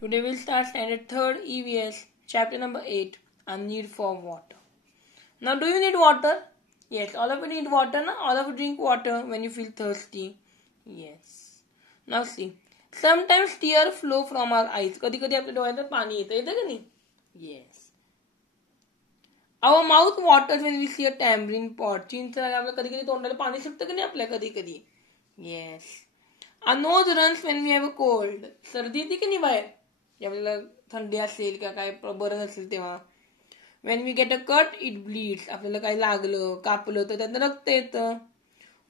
Today we'll start standard 3rd EVS, chapter number 8, a need for water. Now do you need water? Yes, all of you need water, na? All of you drink water when you feel thirsty. Yes. Now see, sometimes tears flow from our eyes. कधी कधी आपल्या डोळ्यात पाणी येतं का नाही? Yes. Our mouth waters when we see a tamarind pot. चिंच आपल्या कधी कधी तोंडाला पाणी सुटतं का नाही आपल्या कधी कधी? Yes. Our nose runs when we have a cold. सर्दी येते की नाही बाहेर? आपल्याला थंडी असेल का काय बरं नसेल तेव्हा. When we get a cut, it bleeds. आपल्याला काही लागलं, कापलं तर त्यातनं रक्त येतं.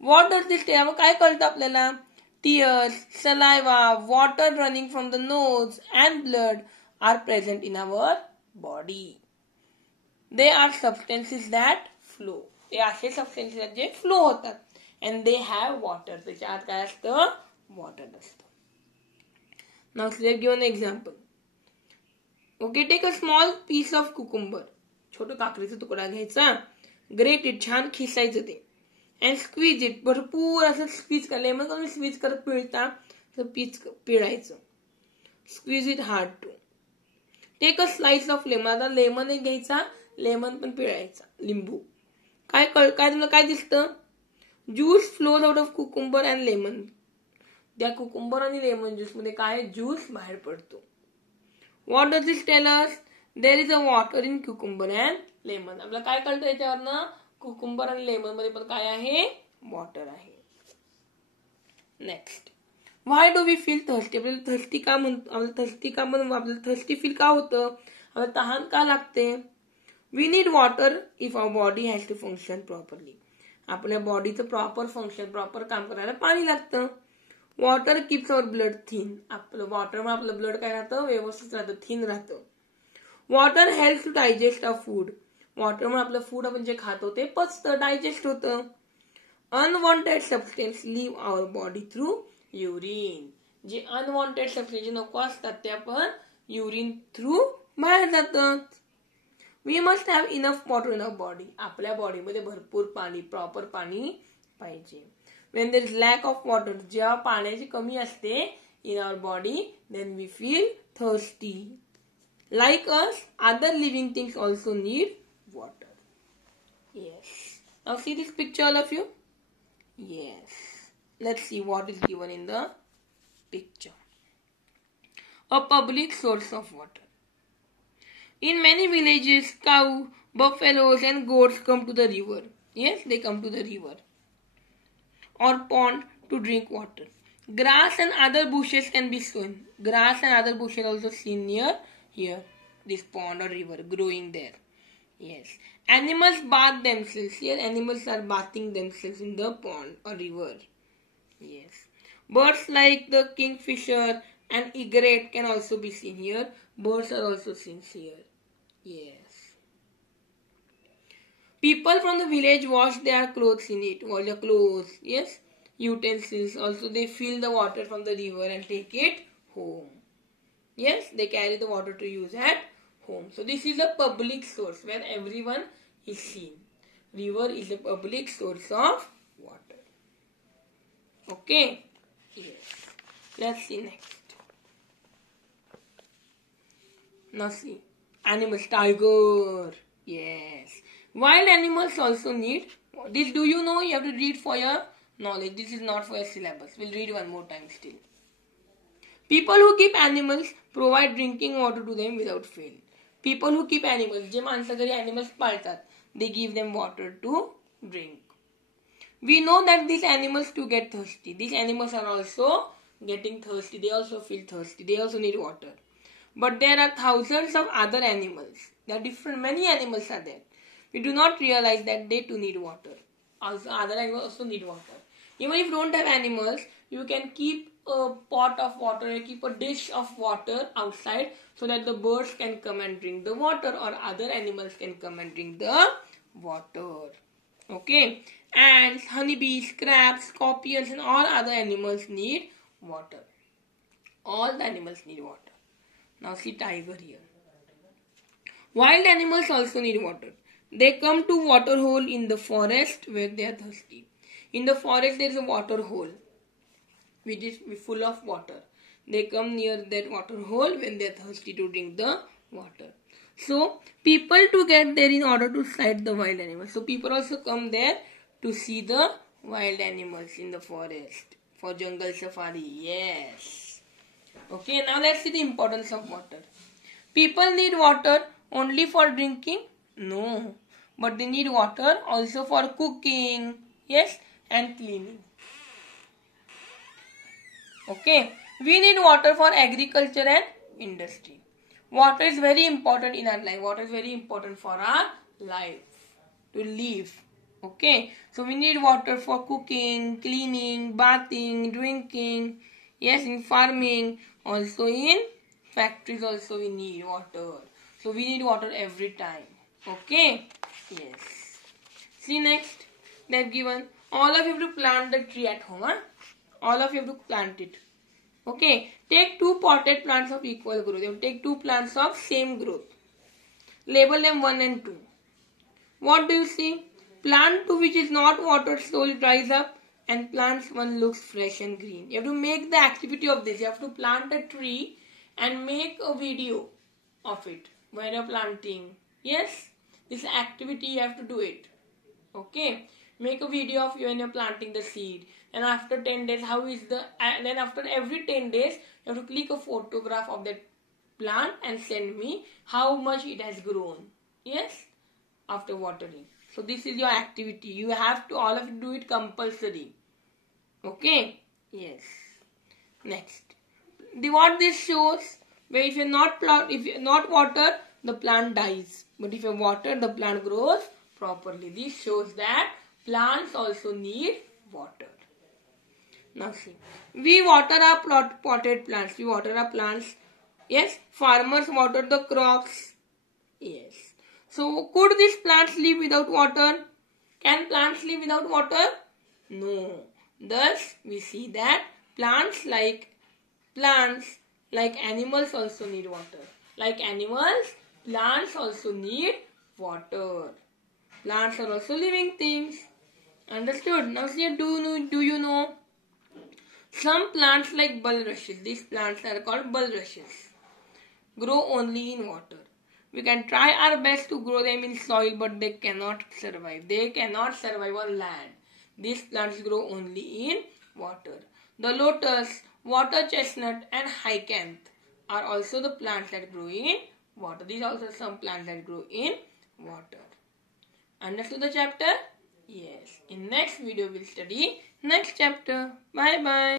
What does this tell? काय कळतं आपल्याला? Tears, saliva, water running from the nose and blood are present in our body. They are substances that flow. ते असे substances आहेत जे flow होतात. And they have water. त्याच्या आत काय असतं? Water असतं. Now let's give an example. Okay, take a small piece of cucumber. छोटं काकडीचा तुकडा घ्यायचा, ग्रेट इट, छान खिसायचं ते, अँड स्क्वीज इट, भरपूर असं स्क्वीज करा. लेमन करून स्क्वीज करत पिळता तर पीच पिळायचं. Squeeze it hard too. Take a slice of lemon. आता लेमन एक घ्यायचा, लेमन पण पिळायचा, लिंबू. काय तुला काय दिसतं? Juice flows out of cucumber and lemon. त्या कुकुंबर आणि लेमन ज्यूस मध्ये काय ज्यूस बाहेर पडतो. What does this tell us? There is a water in cucumber and lemon. आपल्याला काय कळतं याच्यावरनं? कुकुंबर आणि लेमन मध्ये पण काय आहे? वॉटर आहे. Next, why do we feel thirsty? आपल्याला थर्स्टी का म्हणतो? आपल्याला थर्स्टी फील का होतं? आपल्याला तहान का लागते? We need water if our body has to function properly. आपल्या बॉडीचं प्रॉपर फंक्शन, प्रॉपर काम करायला पाणी लागतं. Water keeps our blood thin. आपलं वॉटरमुळे आपलं ब्लड काय राहतं? व्यवस्थित राहतं, थिन राहतं. Water help to digest a food. वॉटरमुळे आपलं फूड आपण जे खातो ते पचतं, डायजेस्ट होतं. Unwanted substance leave our body through urine. जे अनवॉन्टेड सबस्टन्स जे नको असतात ते आपण युरिन थ्रू बाहेर जातात. We must have enough water in our body. आपल्या बॉडीमध्ये भरपूर पाणी, प्रॉपर पाणी पाहिजे. When there is lack of water, जेव्हा पाण्याची कमी असते in our body, then we feel thirsty. Like us, other living things also need water. Yes. Now see this picture, all of you? Yes. Let's see what is given in the picture. A public source of water. In many villages, cows, buffaloes and goats come to the river. Yes, they come to the river or pond to drink water. Grass and other bushes can be seen. Grass and other bushes also seen near here. This pond or river growing there. Yes. Animals bath themselves. Here animals are bathing themselves in the pond or river. Yes. Birds like the kingfisher and egret can also be seen here. Birds are also seen here. Yes. People from the village wash their clothes in it. Wash their clothes. Yes. Utensils. Also they fill the water from the river and take it home. Yes. They carry the water to use at home. So this is a public source where everyone is seen. River is a public source of water. Okay. Yes. Let's see next. Now see. Animals. Tiger. Yes. Wild animals also need. This do you know? You have to read for your knowledge. This is not for your syllabus. We'll read one more time still. People who keep animals provide drinking water to them without fail. People who keep animals, जे माणसं घरी animals पाळतात, they give them water to drink. We know that these animals too get thirsty. These animals are also getting thirsty. They also feel thirsty. They also need water. But there are thousands of other animals. There are different, many animals are there. We do not realize that they too need water. Also, other animals also need water. Even if you don't have animals, you can keep a pot of water, you keep a dish of water outside so that the birds can come and drink the water or other animals can come and drink the water. Okay? Ants, honeybees, crabs, scorpions and all other animals need water. All the animals need water. Now see tiger here. Wild animals also need water. They come to water hole in the forest where they are thirsty. In the forest there is a water hole which is full of water. They come near that water hole when they are thirsty to drink the water. So people to get there in order to sight the wild animals. So people also come there to see the wild animals in the forest for jungle safari. Yes. Okay, now let's see the importance of water. People need water only for drinking? No. But they need water also for cooking. Yes, and cleaning. Okay. We need water for agriculture and industry. Water is very important in our life. Water is very important for our life. To live. Okay. So we need water for cooking, cleaning, bathing, drinking. Yes, in farming. Also in factories also we need water. So we need water every time. Okay. Yes. See next. They've given all of you have to plant the tree at home. All of you have to plant it. Okay. Take 2 potted plants of equal growth. You have to take 2 plants of same growth. Label them 1 and 2. What do you see? Plant 2 which is not watered slowly dries up, and plants 1 looks fresh and green. You have to make the activity of this. You have to plant a tree and make a video of it when you're planting. Yes, this activity you have to do it. Okay, make a video of you when you're planting the seed, and after 10 days then after every 10 days you have to click a photograph of that plant and send me how much it has grown. Yes, after watering. So this is your activity. You have to all of you do it compulsory. Okay. Yes. Next. What this shows, where if you not water, the plant dies. But if you water, the plant grows properly. This shows that plants also need water. Now see. We water our potted plants. We water our plants. Yes. Farmers water the crops. Yes. So could these plants live without water? Can plants live without water? No. Thus we see that plants like animals also need water. Like animals, plants also need water. Plants are also living things. Understood? Now see, do you know some plants like bulrushes? These plants are called bulrushes. Grow only in water. We can try our best to grow them in soil, but they cannot survive. They cannot survive on land. These plants grow only in water. The lotus, water chestnut and hyacinth are also the plants that grow in water. These are also some plants that grow in water. Understood the chapter? Yes. In next video we'll study next chapter. Bye bye.